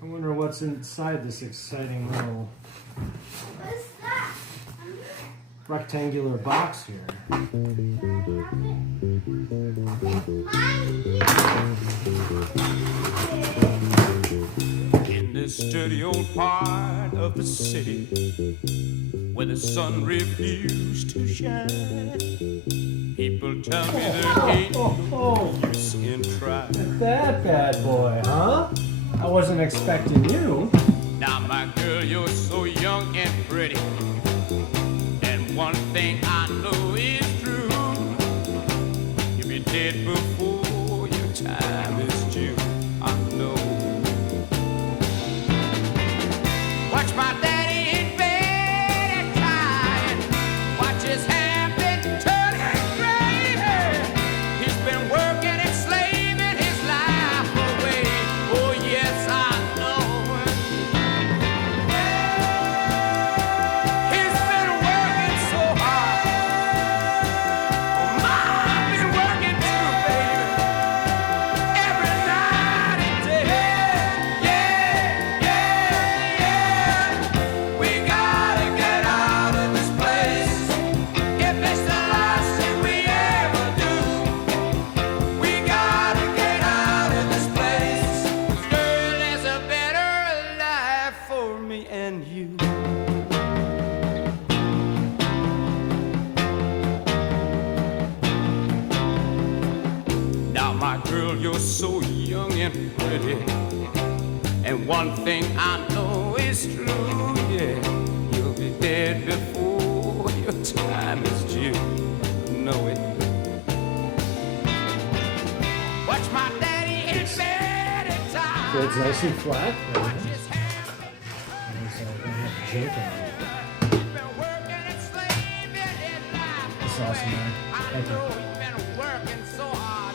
I wonder what's inside this exciting little rectangular box here. In this dirty old part of the city where the sun refused to shine, people tell me there ain't no use in trying. That bad boy, huh? I wasn't expecting you. Now, my girl, you're so young and pretty, and one thing I know is true: you'll be dead before your time is due. I know. Watch my daddy in bed and crying. Watch his hair been turning gray. He's been working and slaving his life away. Oh yes, I know. He's been working so hard. Mom been working too, baby. Every night and day. We gotta get out of this place. If it's the last thing we ever do, we gotta get out of this place. 'Cause girl, there's a better life for me and you. Now, my girl, you're so young and pretty, and one thing I know is true, yeah, you'll be dead before your time is due. Know it. Watch my daddy in bed at time. So it's nice and flat. Watch his hair Jink on it. He's been working and slaving his life That's awesome, man. I Thank you. know he's been working so hard.